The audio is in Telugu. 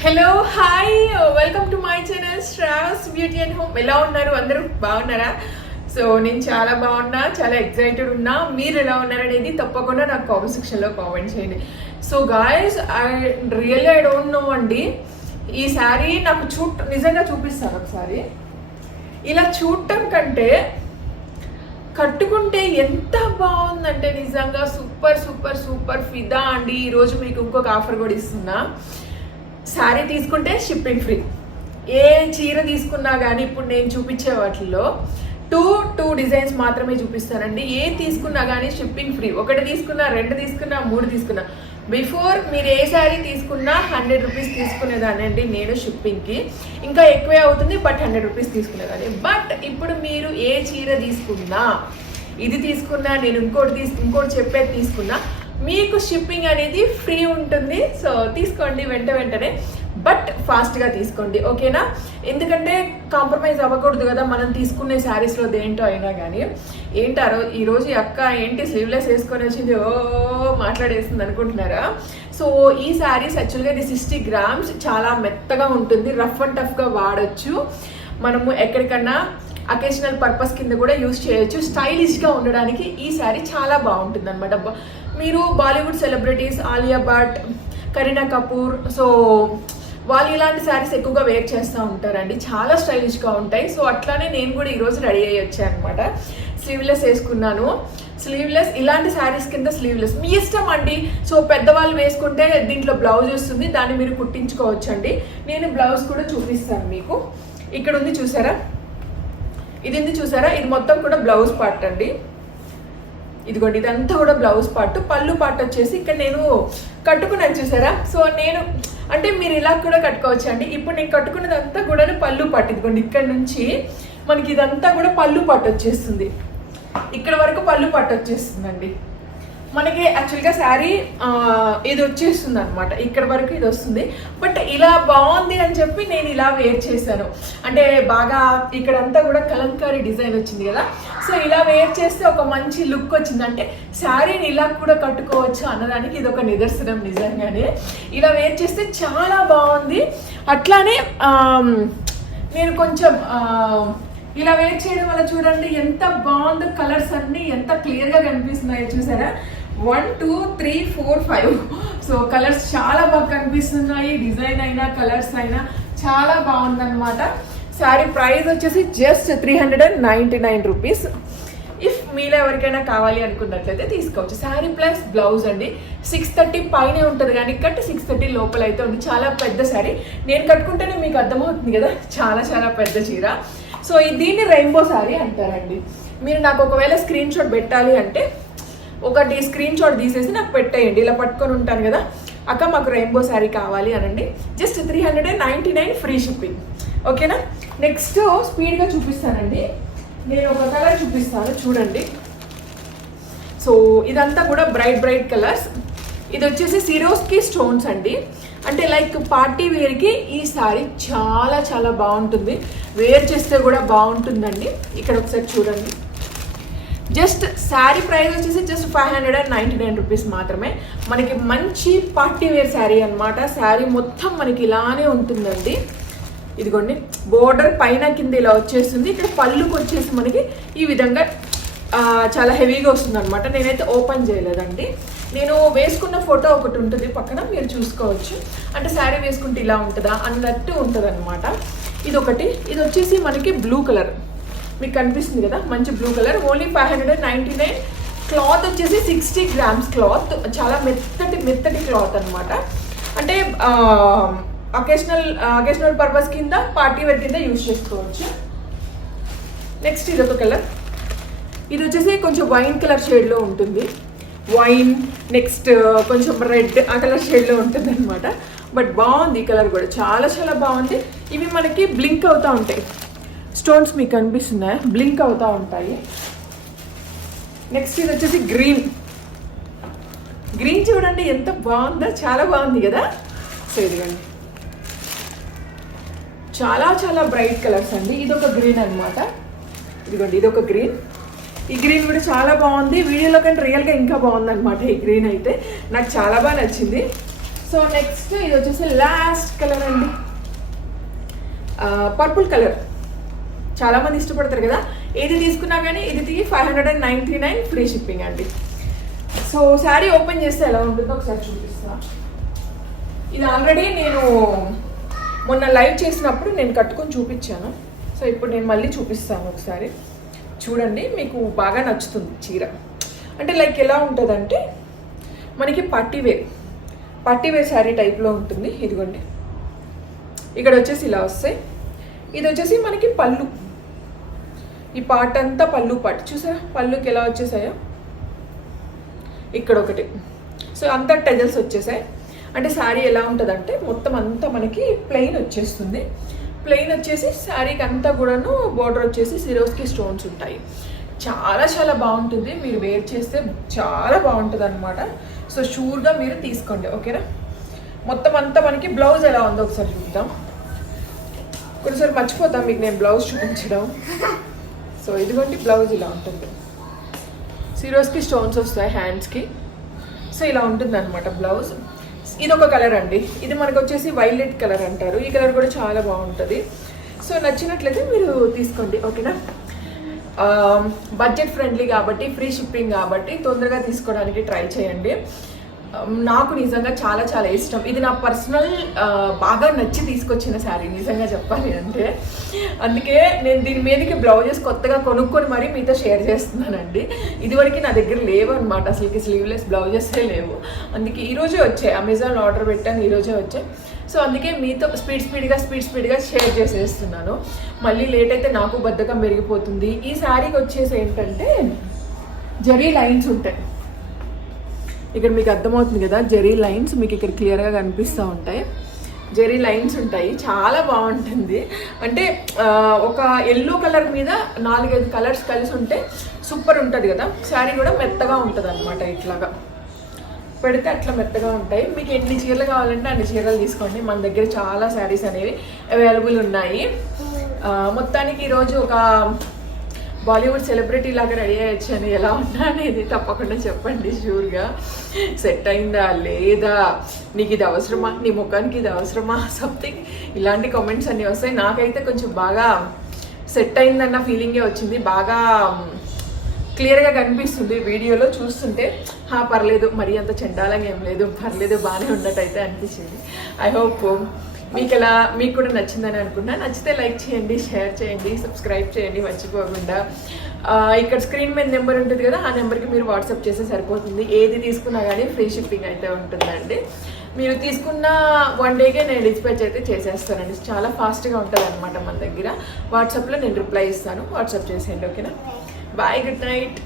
Hello hi welcome to my channel Shravas beauty and home ఎలా ఉన్నారు అందరూ? బాగున్నారా? సో నేను చాలా బాగున్నా చాలా ఎక్సైటెడ్ ఉన్నా. మీరు ఎలా ఉన్నారనేది తప్పకుండా నాకు కామెంట్ సెక్షన్లో కామెంట్ చేయండి. So guys I really I don't know అండి. ఈ శారీ నాకు చూ నిజంగా చూపిస్తాను ఒకసారి. ఇలా చూడటం కంటే కట్టుకుంటే ఎంత బాగుందంటే నిజంగా సూపర్ సూపర్ సూపర్ ఫిదా అండి. ఈరోజు మీకు ఇంకొక ఆఫర్ కూడా ఇస్తున్నా. శారీ తీసుకుంటే షిప్పింగ్ ఫ్రీ. ఏ చీర తీసుకున్నా కానీ ఇప్పుడు నేను చూపించే వాటిల్లో టూ టూ డిజైన్స్ మాత్రమే చూపిస్తానండి. ఏ తీసుకున్నా కానీ షిప్పింగ్ ఫ్రీ. ఒకటి తీసుకున్నా రెండు తీసుకున్నా మూడు తీసుకున్నా. బిఫోర్ మీరు ఏ శారీ తీసుకున్నా హండ్రెడ్ రూపీస్ తీసుకునేదానండి నేను షిప్పింగ్కి. ఇంకా ఎక్కువే అవుతుంది బట్ హండ్రెడ్ రూపీస్ తీసుకునేదాన్ని. బట్ ఇప్పుడు మీరు ఏ చీర తీసుకున్నా ఇది తీసుకున్నా నేను ఇంకోటి తీసు ఇంకోటి చెప్పేది తీసుకున్నా మీకు షిప్పింగ్ అనేది ఫ్రీ ఉంటుంది. సో తీసుకోండి వెంట వెంటనే. బట్ ఫాస్ట్గా తీసుకోండి. ఓకేనా ఎందుకంటే కాంప్రమైజ్ అవ్వకూడదు కదా. మనం తీసుకునే శారీస్లో దేంటో అయినా కానీ ఏంటారో ఈరోజు అక్క ఏంటి స్లీవ్లెస్ వేసుకొని వచ్చింది? ఓ మాట్లాడేస్తుంది అనుకుంటున్నారా? సో ఈ శారీస్ యాక్చువల్గా ఇది సిక్స్టీ గ్రామ్స్ చాలా మెత్తగా ఉంటుంది. రఫ్ అండ్ టఫ్గా వాడచ్చు. మనము ఎక్కడికన్నా అకేషనల్ పర్పస్ కింద కూడా యూస్ చేయొచ్చు. స్టైలిష్గా ఉండడానికి ఈ శారీ చాలా బాగుంటుంది అనమాట మీరు Bollywood celebrities Alia Bhatt Kareena Kapoor so వాళ్ళు ఇలాంటి శారీస్ ఎక్కువగా వేర్ చేస్తూ ఉంటారండి. చాలా స్టైలిష్గా ఉంటాయి. సో అట్లానే నేను కూడా ఈరోజు రెడీ అయ్యి వచ్చాను అనమాట స్లీవ్లెస్ వేసుకున్నాను. స్లీవ్లెస్ ఇలాంటి శారీస్ కింద స్లీవ్లెస్ మీ ఇష్టం అండి. సో పెద్దవాళ్ళు వేసుకుంటే దీంట్లో బ్లౌజ్ వస్తుంది. దాన్ని మీరు కుట్టించుకోవచ్చు అండి నేను బ్లౌజ్ కూడా చూపిస్తాను మీకు. ఇక్కడ ఉంది చూసారా? ఇది ఉంది చూసారా? ఇది మొత్తం కూడా బ్లౌజ్ పార్ట్ అండి. ఇదిగోండి ఇదంతా కూడా బ్లౌజ్ పార్ట్ పళ్ళు పార్ట్ వచ్చేసి ఇక్కడ నేను కట్టుకున్నాను చూసారా? సో నేను అంటే మీరు ఇలా కూడా కట్టుకోవచ్చు అండి. ఇప్పుడు నేను కట్టుకున్నదంతా కూడా పళ్ళు పాటు ఇదిగోండి ఇక్కడ నుంచి మనకి ఇదంతా కూడా పళ్ళు పార్ట్ వచ్చేస్తుంది. ఇక్కడ వరకు పళ్ళు పార్ట్ వచ్చేస్తుందండి. మనకి యాక్చువల్గా శారీ ఇది వచ్చేస్తుంది అనమాట ఇక్కడ వరకు ఇది వస్తుంది. బట్ ఇలా బాగుంది అని చెప్పి నేను ఇలా వేర్ చేశాను. అంటే బాగా ఇక్కడంతా కూడా కలంకారీ డిజైన్ వచ్చింది కదా. సో ఇలా వేర్ చేస్తే ఒక మంచి లుక్ వచ్చింది. అంటే శారీని ఇలా కూడా కట్టుకోవచ్చు అన్నదానికి ఇది ఒక నిదర్శనం నిజంగానే. ఇలా వేర్ చేస్తే చాలా బాగుంది. అట్లానే నేను కొంచెం ఇలా వేర్ చేయడం వల్ల చూడండి ఎంత బాగుందో కలర్స్ అన్ని ఎంత క్లియర్గా కనిపిస్తున్నాయో చూసారా? One two three four five so colours చాలా బాగా కనిపిస్తున్నాయి. డిజైన్ అయినా కలర్స్ అయినా చాలా బాగుందన్నమాట. శారీ ప్రైస్ వచ్చేసి just three hundred and ninety nine rupees if మీలో ఎవరికైనా కావాలి అనుకున్నట్లయితే తీసుకోవచ్చు. శారీ ప్లస్ బ్లౌజ్ అండి. సిక్స్ థర్టీ పైనే ఉంటుంది కానీ కట్ సిక్స్ థర్టీ లోపల అయితే ఉంది. చాలా పెద్ద శారీ నేను కట్టుకుంటేనే మీకు అర్థమవుతుంది కదా. చాలా చాలా పెద్ద చీర. సో ఈ- దీన్ని రెయిన్బో శారీ అంటారండి. మీరు నాకు ఒకవేళ స్క్రీన్ షాట్ పెట్టాలి అంటే ఒకటి స్క్రీన్ షాట్ తీసేసి నాకు పెట్టేయండి. ఇలా పట్టుకొని ఉంటాను కదా. అక్క మాకు రెయిన్బో శారీ కావాలి అనండి. Just three hundred and ninety nine free shipping ఓకేనా నెక్స్ట్ స్పీడ్గా చూపిస్తానండి. నేను ఒక కలర్ చూపిస్తాను. చూడండి. సో ఇదంతా కూడా బ్రైట్ బ్రైట్ కలర్స్ ఇది వచ్చేసి సిరోస్కి స్టోన్స్ అండి. అంటే లైక్ పార్టీ వేర్కి ఈ సారీ చాలా చాలా బాగుంటుంది. వేర్ చేస్తే కూడా బాగుంటుందండి. ఇక్కడ ఒకసారి చూడండి. జస్ట్ శారీ ప్రైస్ వచ్చేసి just five hundred and ninety nine rupees మాత్రమే. మనకి మంచి పార్టీ వేర్ శారీ అనమాట శారీ మొత్తం మనకి ఇలానే ఉంటుందండి. ఇదిగోండి బోర్డర్ పైన కింద ఇలా వచ్చేస్తుంది. ఇక్కడ పళ్ళుకి వచ్చేసి మనకి ఈ విధంగా చాలా హెవీగా వస్తుంది అనమాట నేనైతే ఓపెన్ చేయలేదండి. నేను వేసుకున్న ఫోటో ఒకటి ఉంటుంది పక్కన మీరు చూసుకోవచ్చు. అంటే శారీ వేసుకుంటే ఇలా ఉంటుందా అన్నట్టు ఉంటుంది అనమాట ఇది ఒకటి ఇది వచ్చేసి మనకి బ్లూ కలర్. మీకు కనిపిస్తుంది కదా మంచి blue colour. Only five hundred ninety nine. Cloth వచ్చేసి సిక్స్టీ గ్రామ్స్ క్లాత్. చాలా మెత్తటి మెత్తటి క్లాత్ అనమాట అంటే అకేషనల్ అకేషనల్ పర్పస్ కింద పార్టీ వేర్ కింద యూజ్ చేసుకోవచ్చు. నెక్స్ట్ ఇది ఒక కలర్. ఇది వచ్చేసి కొంచెం వైన్ కలర్ షేడ్లో ఉంటుంది. వైన్ నెక్స్ట్ uh, కొంచెం రెడ్ ఆ కలర్ షేడ్లో ఉంటుంది అనమాట బట్ బాగుంది ఈ కలర్ కూడా. చాలా చాలా బాగుంది. ఇవి మనకి బ్లింక్ అవుతూ ఉంటాయి. స్టోన్స్ మీకు కనిపిస్తున్నాయి బ్లింక్ అవుతూ ఉంటాయి. నెక్స్ట్ ఇది వచ్చేసి గ్రీన్ గ్రీన్ చూడండి ఎంత బాగుందో. చాలా బాగుంది కదా? సో ఇదిగండి. చాలా చాలా బ్రైట్ కలర్స్ అండి. ఇది ఒక గ్రీన్ అనమాట ఇదిగోండి ఇది ఒక గ్రీన్ ఈ గ్రీన్ కూడా చాలా బాగుంది. వీడియోలో కంటే రియల్గా ఇంకా బాగుంది అనమాట ఈ గ్రీన్ అయితే. నాకు చాలా బాగా నచ్చింది. సో నెక్స్ట్ ఇది వచ్చేసి లాస్ట్ కలర్ అండి. పర్పుల్ కలర్ చాలామంది ఇష్టపడతారు కదా. ఇది తీసుకున్నా కానీ ఇది five hundred and ninety nine free shipping అండి. సో శారీ ఓపెన్ చేస్తే ఎలా ఉంటుందో ఒకసారి చూపిస్తా. ఇది ఆల్రెడీ నేను మొన్న లైవ్ చేసినప్పుడు నేను కట్టుకొని చూపించాను. సో ఇప్పుడు నేను మళ్ళీ చూపిస్తాను ఒకసారి. చూడండి మీకు బాగా నచ్చుతుంది చీర. అంటే లైక్ ఎలా ఉంటుందంటే మనకి పట్టివేర్ పట్టివేర్ శారీ టైప్లో ఉంటుంది ఇదిగోండి. ఇక్కడ వచ్చేసి ఇలా వస్తాయి. ఇది వచ్చేసి మనకి పళ్ళు. ఈ పాట అంతా పళ్ళు పాట చూసారా? పళ్ళుకి ఎలా వచ్చేసాయో? ఇక్కడ ఒకటి. సో అంతా టెజల్స్ వచ్చేసాయి. అంటే శారీ ఎలా ఉంటుందంటే మొత్తం అంతా మనకి ప్లెయిన్ వచ్చేస్తుంది. ప్లెయిన్ వచ్చేసి శారీకి అంతా కూడాను బార్డర్ వచ్చేసి సిరోస్కి స్టోన్స్ ఉంటాయి. చాలా చాలా బాగుంటుంది. మీరు వేర్ చేస్తే చాలా బాగుంటుంది అనమాట సో షూర్గా మీరు తీసుకోండి. ఓకేనా? మొత్తం అంతా మనకి బ్లౌజ్ ఎలా ఉందో ఒకసారి చూద్దాం. కొన్నిసారి మర్చిపోతాం మీకు నేను బ్లౌజ్ చూపించడం. సో ఇదిగోండి బ్లౌజ్ ఇలా ఉంటుంది. సిరోస్కి స్టోన్స్ వస్తాయి హ్యాండ్స్కి. సో ఇలా ఉంటుంది అనమాట బ్లౌజ్. ఇది ఒక కలర్ అండి. ఇది మనకు వచ్చేసి వైలెట్ కలర్ అంటారు. ఈ కలర్ కూడా చాలా బాగుంటుంది. సో నచ్చినట్లయితే మీరు తీసుకోండి. ఓకేనా? బడ్జెట్ ఫ్రెండ్లీ కాబట్టి ఫ్రీ షిప్పింగ్ కాబట్టి తొందరగా తీసుకోవడానికి ట్రై చేయండి. Um, నాకు నిజంగా చాలా చాలా ఇష్టం. ఇది నా పర్సనల్ బాగా నచ్చి తీసుకొచ్చిన శారీ నిజంగా చెప్పాలి అంటే. అందుకే నేను దీని మీదకి బ్లౌజెస్ కొత్తగా కొనుక్కొని మరీ మీతో షేర్ చేస్తున్నానండి. ఇదివరకు నా దగ్గర లేవు అనమాట అసలుకి స్లీవ్లెస్ బ్లౌజెసే లేవు. అందుకే ఈరోజే వచ్చాయి. అమెజాన్ ఆర్డర్ పెట్టాను ఈరోజే వచ్చాయి. సో అందుకే మీతో స్పీడ్ స్పీడ్గా స్పీడ్ స్పీడ్గా షేర్ చేసేస్తున్నాను. మళ్ళీ లేట్ అయితే నాకు బద్ధకం పెరిగిపోతుంది. ఈ శారీకి వచ్చేసి ఏంటంటే జరీ లైన్స్ ఉంటాయి. ఇక్కడ మీకు అర్థమవుతుంది కదా జెరీ లైన్స్ మీకు ఇక్కడ క్లియర్గా కనిపిస్తూ ఉంటాయి. జెరీ లైన్స్ ఉంటాయి చాలా బాగుంటుంది. అంటే ఒక ఎల్లో కలర్ మీద నాలుగైదు కలర్స్ కలిసి ఉంటే సూపర్ ఉంటుంది కదా. శారీ కూడా మెత్తగా ఉంటుంది అనమాట ఇట్లాగా. పెడితే అట్లా మెత్తగా ఉంటాయి. మీకు ఎన్ని చీరలు కావాలంటే అన్ని చీరలు తీసుకోండి. మన దగ్గర చాలా శారీస్ అనేవి అవైలబుల్ ఉన్నాయి. మొత్తానికి ఈరోజు ఒక బాలీవుడ్ సెలబ్రిటీ లాగా రెడీ అయ్యొచ్చు అని ఎలా ఉన్నా అనేది తప్పకుండా చెప్పండి షూర్గా సెట్ అయిందా లేదా? నీకు ఇది అవసరమా? నీ ముఖానికి ఇది అవసరమా? సంథింగ్ ఇలాంటి కామెంట్స్ అన్నీ వస్తాయి. నాకైతే కొంచెం బాగా సెట్ అయిందన్న ఫీలింగే వచ్చింది. బాగా క్లియర్గా కనిపిస్తుంది వీడియోలో. చూస్తుంటే హా పర్లేదు. మరి అంత చెండాలంగా ఏం లేదు. పర్లేదు బాగానే ఉన్నట్టయితే అనిపించింది. ఐ హోప్ మీకు ఎలా మీకు కూడా నచ్చిందని అనుకున్నా. నచ్చితే లైక్ చేయండి షేర్ చేయండి సబ్స్క్రైబ్ చేయండి మర్చిపోకుండా. ఇక్కడ స్క్రీన్ మీద నెంబర్ ఉంటుంది కదా ఆ నెంబర్కి మీరు వాట్సాప్ చేస్తే సరిపోతుంది. ఏది తీసుకున్నా కానీ ఫ్రీ షిప్పింగ్ అయితే ఉంటుందండి. మీరు తీసుకున్న వన్ డేకే నేను డిస్పాచ్ అయితే చేసేస్తానండి. చాలా ఫాస్ట్గా ఉంటుంది అనమాట మన దగ్గర. వాట్సాప్లో నేను రిప్లై ఇస్తాను. వాట్సాప్ చేసేయండి ఓకేనా? Bye good night.